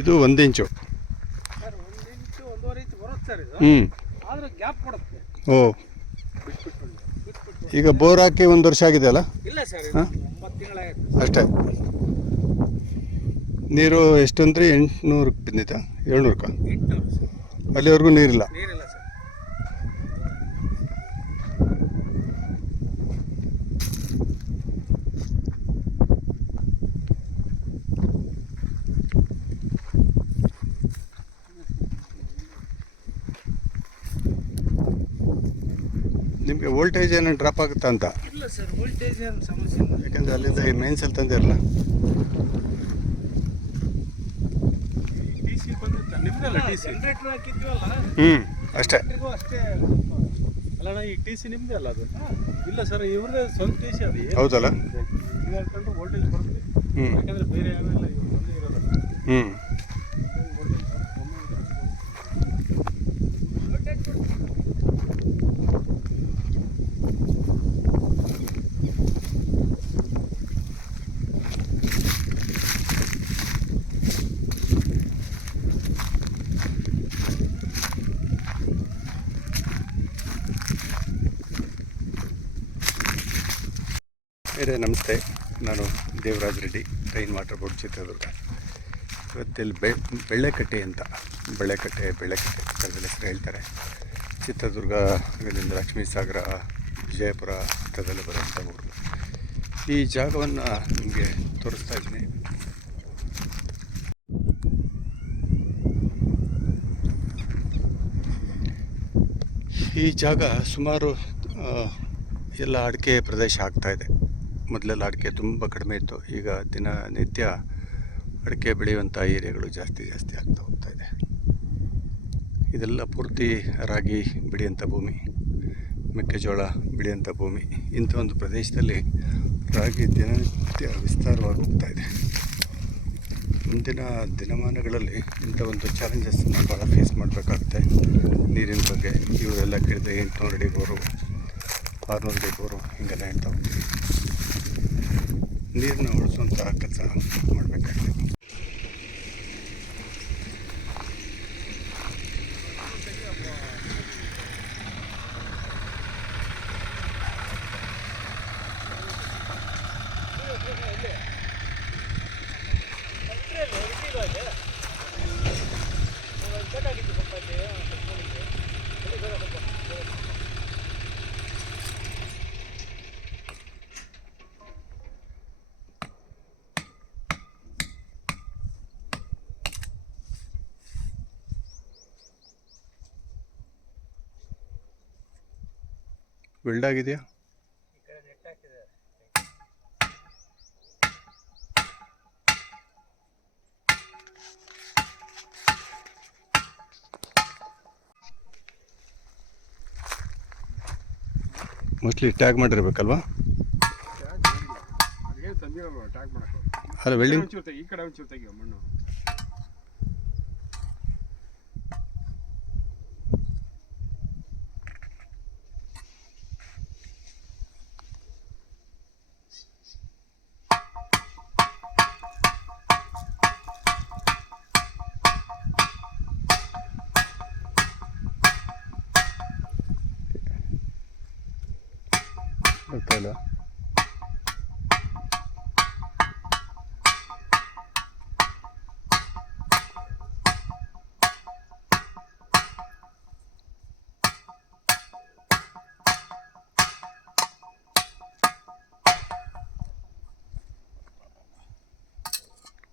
ಇದು 1 ಇಂಚು. ಸರ್ 1 ಇಂಚು 1.5 ಇಂಚು ಬರುತ್ತೆ ಸರ್ ಇದು. ಆದ್ರೆ ಗ್ಯಾಪ್ ಕೊಡುತ್ತೆ. ಓ, ಈಗ ಬೋರ್ ಹಾಕಿ 1 ವರ್ಷ ಆಗಿದೆ ಅಲ್ಲ? ಇಲ್ಲ ಸರ್, 9 ತಿಂಗಳಾಯ್ತು ಅಷ್ಟೇ. ನೀರು ಎಷ್ಟಂದ್ರೆ 800 ಬಿದ್ದಿತ್ತಾ? 700ಕ್ಕ? 800 ಸರ್. ಅಲ್ಲಿವರೆಗೂ ನೀರಿಲ್ಲ. ನೀರಿಲ್ಲ ಸರ್. ನಿಮಗೆ ವೋಲ್ಟೇಜ್ ಏನೋ ಡ್ರಾಪ್ ಆಗುತ್ತಾ ಅಂತ? ಇಲ್ಲ ಸರ್, ವೋಲ್ಟೇಜ್ ಏನು ಸಮಸ್ಯೆ ಇಲ್ಲ. ಯಾಕಂದರೆ ಅಲ್ಲಿಂದ ಈ ಮೇನ್ಸಲ್ಲಿ ತಂದಿರಲ್ಲ. ಟಿ ಸಿ ಬಂದಿತ್ತು ನಿಮ್ದಲ್ಲ? ಟಿ ಸಿ ಜನರೇಟರ್ ಹಾಕಿದ್ವಲ್ಲ, ಅಷ್ಟೇ. ಅಷ್ಟೇ ಅಲ್ಲ. ಈ ಟಿ ಸಿ ನಿಮ್ದೇ ಅಲ್ಲ ಅದು? ಇಲ್ಲ ಸರ್, ಇವ್ರದೇ ಸ್ವಂತ ಟಿ ಸಿ ಅದು. ಹೌದಲ್ಲ? ಇದು ಹಾಕೊಂಡ್ರೆ ವೋಲ್ಟೇಜ್ ಬರುತ್ತೆ. ಯಾಕಂದರೆ ಬೇರೆ ಯಾವೆಲ್ಲ ಇವ್ರು ಒಂದೇ ಇರೋದಲ್ಲ. ನಮಸ್ತೆ, ನಾನು Devaraj Reddy, rain water board Chitradurga. ಇವತ್ತಿಲ್ಲಿ ಬೆಳ್ಳೆಕಟ್ಟೆ ಅಂತ, ಬೆಳ್ಳೆಕಟ್ಟೆ ಚಿತ್ರದಲ್ಲಿ ಹೆಸರು ಹೇಳ್ತಾರೆ. ಚಿತ್ರದುರ್ಗದಿಂದ ಲಕ್ಷ್ಮೀ ಸಾಗರ, ವಿಜಯಪುರ ಹತ್ರದಲ್ಲಿ ಬರುವಂಥ ಊರು. ಈ ಜಾಗವನ್ನು ನಿಮಗೆ ತೋರಿಸ್ತಾ ಇದ್ದೀನಿ. ಈ ಜಾಗ ಸುಮಾರು ಎಲ್ಲ ಅಡಿಕೆ ಪ್ರದೇಶ ಆಗ್ತಾಯಿದೆ. ಮೊದಲೆಲ್ಲ ಅಡಿಕೆ ತುಂಬ ಕಡಿಮೆ ಇತ್ತು. ಈಗ ದಿನನಿತ್ಯ ಅಡಿಕೆ ಬೆಳೆಯುವಂಥ ಏರಿಯಾಗಳು ಜಾಸ್ತಿ ಆಗ್ತಾ ಹೋಗ್ತಾ ಇದೆ. ಇದೆಲ್ಲ ಪೂರ್ತಿ ರಾಗಿ ಬೆಳೆಯುವಂಥ ಭೂಮಿ, ಮೆಕ್ಕೆಜೋಳ ಬೆಳೆಯುವಂಥ ಭೂಮಿ. ಇಂಥ ಒಂದು ಪ್ರದೇಶದಲ್ಲಿ ರಾಗಿ ದಿನನಿತ್ಯ ವಿಸ್ತಾರವಾಗಿ ಹೋಗ್ತಾ ಇದೆ. ಮುಂದಿನ ದಿನಮಾನಗಳಲ್ಲಿ ಇಂಥ ಒಂದು ಚಾಲೆಂಜಸ್ಸನ್ನು ಭಾಳ ಫೇಸ್ ಮಾಡಬೇಕಾಗುತ್ತೆ. ನೀರಿನ ಬಗ್ಗೆ ಇವರೆಲ್ಲ ಕೇಳಿದ್ರೆ 800 ಅಡಿ ಬೋರು, 600 ಅಡಿ ಬೋರು ಹಿಂಗೆಲ್ಲ ಹೇಳ್ತಾ ಹೋಗ್ತೀವಿ. ನೀರನ್ನ ಉಳಿಸುವಂಥ ಕೆಲಸ ಮಾಡಬೇಕಾಗಿದೆ. ವೆಲ್ಡ್ ಆಗಿದೆಯಾ? ಮೋಸ್ಟ್ಲಿ ಟ್ಯಾಗ್ ಮಾಡಿರ್ಬೇಕಲ್ವಾ? ಅಲ್ಲ, ವೆಲ್ಡಿಂಗ್ ಈ ಕಡೆ ಒಂಚೂರು ತೆಗಿಯೋ ಮಣ್ಣು. ಗೊತ್ತಾಯಿಲ್ಲ.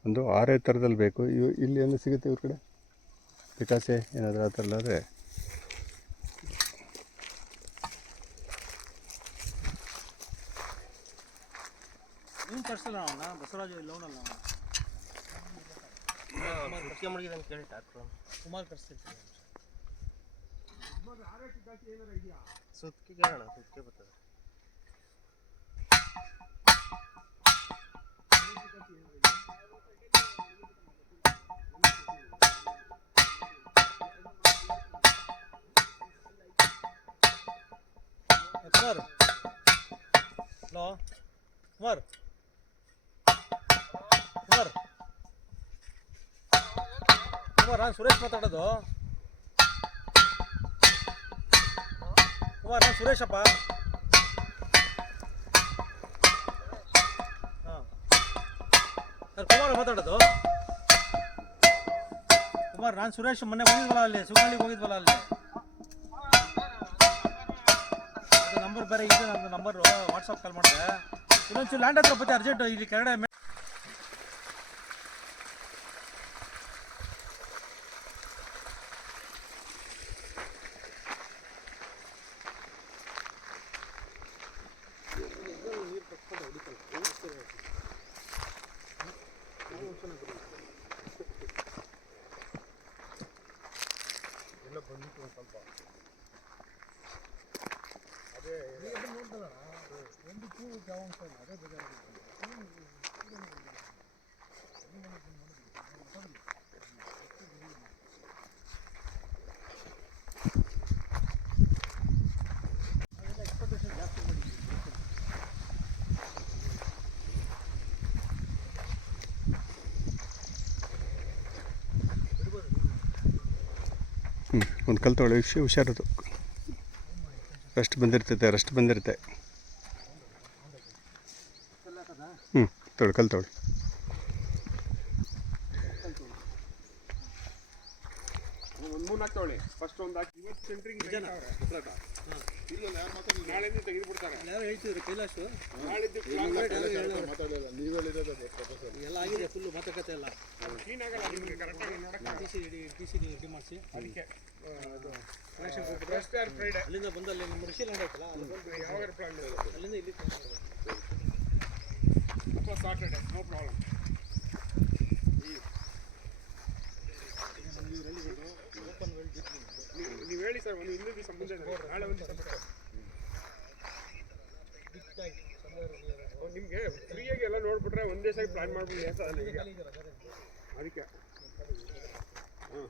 ಒಂದು 6 ಥರದಲ್ಲಿ ಬೇಕು. ಇಲ್ಲಿ ಏನು ಸಿಗುತ್ತೆ ಇವ್ರ ಕಡೆ? ಪಿಕಾಸೆ ಏನಾದರೂ ಆ ಥರ ಆದರೆ ಬಸವರಾಜ ಲೋನಲ್ಲ ಕುಮಾರ್ ಕರ್ಸ್ತೀನಿ. ಸುತ್ತಿ ಕೇಳೋಣ, ಸುತ್ತಿ ಬರ್ತದೆ. ಕುಮಾರ್, ಹಲೋ ಕುಮಾರ್, ಕುಮಾರ್ ನಾನು ಸುರೇಶ್ ಮಾತಾಡೋದು. ಕುಮಾರ್, ನಾನು ಸುರೇಶಪ್ಪ. ಹಾಂ ಸರ್, ಕುಮಾರ್ ಮಾತಾಡೋದು. ಕುಮಾರ್, ನಾನು ಸುರೇಶ್. ಮೊನ್ನೆ ಹೋಗಿದ್ವಲ್ಲ ಅಲ್ಲಿ, ಸುಗಳ್ಳಿಗೆ ಹೋಗಿದ್ವಲ್ಲ ಅಲ್ಲಿ. ಅದು ನಂಬರ್ ಬೇರೆ ಇದೆ, ನಂದು ನಂಬರು ವಾಟ್ಸಪ್ ಕಾಲ್ ಮಾಡಿದೆ. ಇನ್ನೊಂಚೂರು ಲ್ಯಾಂಡ್ ಹತ್ರ ಬತ್ತೆ ಅರ್ಜೆಂಟು, ಇಲ್ಲಿ ಕೆಳಗಡೆ ಎಲ್ಲ ಬಂದಿತ್ತು ಒಂದು ಸ್ವಲ್ಪ. ಅದೇ ನೋಡ್ದಲ್ಲ, ಒಂದು ಚೂರು ತೇವಾಂಶ ಇಲ್ಲ, ಅದೇ ಬೇಕಾಗಿತ್ತು. ಎಕ್ಸ್ಪೆಕ್ಟೇಷನ್ ಜಾಸ್ತಿ ಮಾಡಿದ್ವಿ. ಒಂದು ಕಲ್ ತೊಗೊಳ್ಳಿ, ಹುಷಾರದು. ರಸ್ಟ್ ಬಂದಿರ್ತೈತೆ, ರಸ್ಟ್ ಬಂದಿರುತ್ತೆ. ತೊಗೊಳ್ಳಿ, ಕಲ್ ತೊಗೊಳ್ಳಿ. ಒಂದು 3 ಹಾಕ್ತವಳೆ. ಫಸ್ಟ್ ಒಂದು ಹಾಕಿ ಇವತ್ತು ಸೆಂಟ್ರಿಂಗ್ ಇಲ್ಲ ನಾಳೆಯಿಂದ ತೆಗೆದುಬಿಡ್ತಾರೆ. ಯಾರು ಹೇಳ್ತಿದ್ರು ಕೈಲಾಶು? ನಾಳಿದ್ದು ನೀವು ಹೇಳಿರೋದು ಎಲ್ಲ ಆಗಿದೆ, ಫುಲ್ಲು ಮಾತುಕತೆ ಎಲ್ಲ. ಕ್ಲೀನ್ ಆಗಲ್ಲ ನಿಮಗೆ ಕರೆಕ್ಟಾಗಿ ನೋಡಕ್ಕೆ. ಟಿ ಸಿ ರೆಡಿ ಮಾಡಿಸಿ ಅದಕ್ಕೆ ಕನೆಕ್ಷನ್ ಕೊಟ್ಟು ಫಸ್ಟ್ ಯಾರು ಫ್ರೈಡೆ ಅಲ್ಲಿಂದ ಬಂದಲ್ಲಿ ನಿಮ್ಮ ಋಷಿ ಲ್ಯಾಂಡ್ ಆಯ್ತಲ್ಲ, ಅಲ್ಲಿ ಬಂದು ಯಾವಾಗ ಪ್ಲಾನ್ ಮಾಡೋದು ಅಲ್ಲಿಂದ ಇಲ್ಲಿ phone ಮಾಡೋದು. ಅಥವಾ Saturday no problem. Open well ಜಿಪ್ ನೀವು ಹೇಳಿ ಸರ್, ಒಂದು ಇನ್ನೊಂದು ದಿವಸ ಮುಂದೆ ನಾಳೆ ಒಂದು ದಿವಸ ಬಿಟ್ಟು ನಿಮಗೆ ಫ್ರೀಯಾಗಿ ಎಲ್ಲ ನೋಡ್ಬಿಟ್ರೆ ಒಂದೇ ಸರಿ ಪ್ಲಾನ್ ಮಾಡ್ಬಿಟ್ಟು ಲೇಸಲ್ಲ ಈಗ ಅದಕ್ಕೆ. ಹಾಂ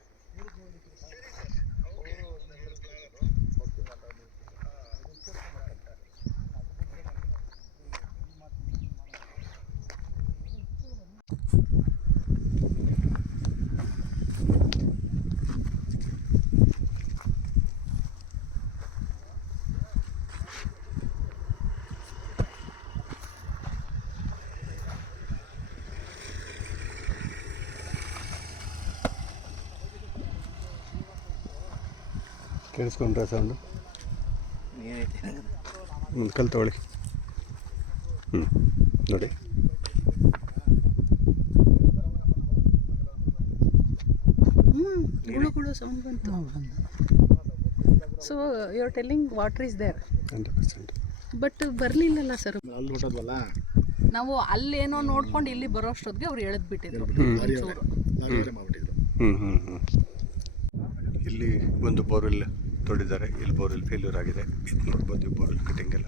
ಕೇಳಿಸ್ಕೊಂಡ್ರೆ ಸೌಂಡು. ಒಂದು ಕಲ್ ತೊಗೊಳ್ಳಿ. ನೋಡಿ, ಗುಳು ಸೌಂಡ್ ಬಂತು. So you are telling water is there 100%. But ಬರಲಿಲ್ಲಲ್ಲ ಸರ್. ಅಲ್ಲಿ ಹೊಟ್ಟದ್ವಲ್ಲ, ನಾವು ಅಲ್ಲೇನೋ ನೋಡ್ಕೊಂಡು ಇಲ್ಲಿ ಬರೋ ಅಷ್ಟೊತ್ತಿಗೆ ಅವ್ರು ಎಳೆದ್ಬಿಟ್ಟಿದ್ರು. ಲಾರಿ ಮಾಡ್ಬಿಟ್ಟಿದ್ರು. ಇಲ್ಲಿ ಒಂದು ಬೋರ್ವೆಲ್ ತೊಡಿದ್ದಾರೆ. ಇಲ್ಲಿ ಬೋರ್ವೆಲ್ ಫೇಲ್ಯೂರ್ ಆಗಿದೆ. ಇದು ನೋಡ್ಬೋದು, ಈ ಬೋರ್ವೆಲ್ ಕಟಿಂಗ್ ಎಲ್ಲ.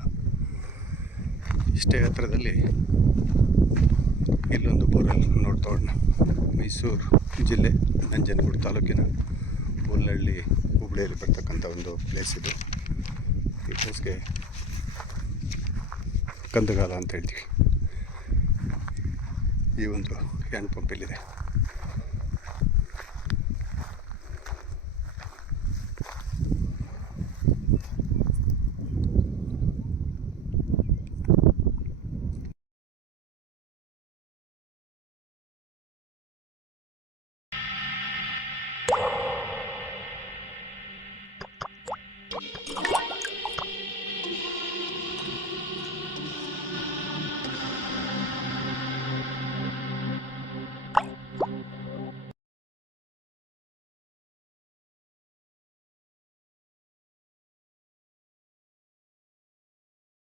ಇಷ್ಟೇ ಹತ್ರದಲ್ಲಿ ಇಲ್ಲೊಂದು ಬೋರ್ವೆಲ್ ನೋಡ್ತೋಣ. ಮೈಸೂರು ಜಿಲ್ಲೆ ನಂಜನಗೂಡು ತಾಲೂಕಿನ ಹುಲ್ಲಳ್ಳಿ ಹುಬ್ಬಳ್ಳಿಯಲ್ಲಿ ಬರ್ತಕ್ಕಂಥ ಒಂದು ಪ್ಲೇಸ್ ಇದು. ಈ ಪ್ಲೇಸ್ಗೆ ಕಂದಗಾಲ ಅಂತ ಹೇಳ್ತೀವಿ. ಈ ಒಂದು ಹ್ಯಾಂಡ್ ಪಂಪ್ ಇಲ್ಲಿದೆ.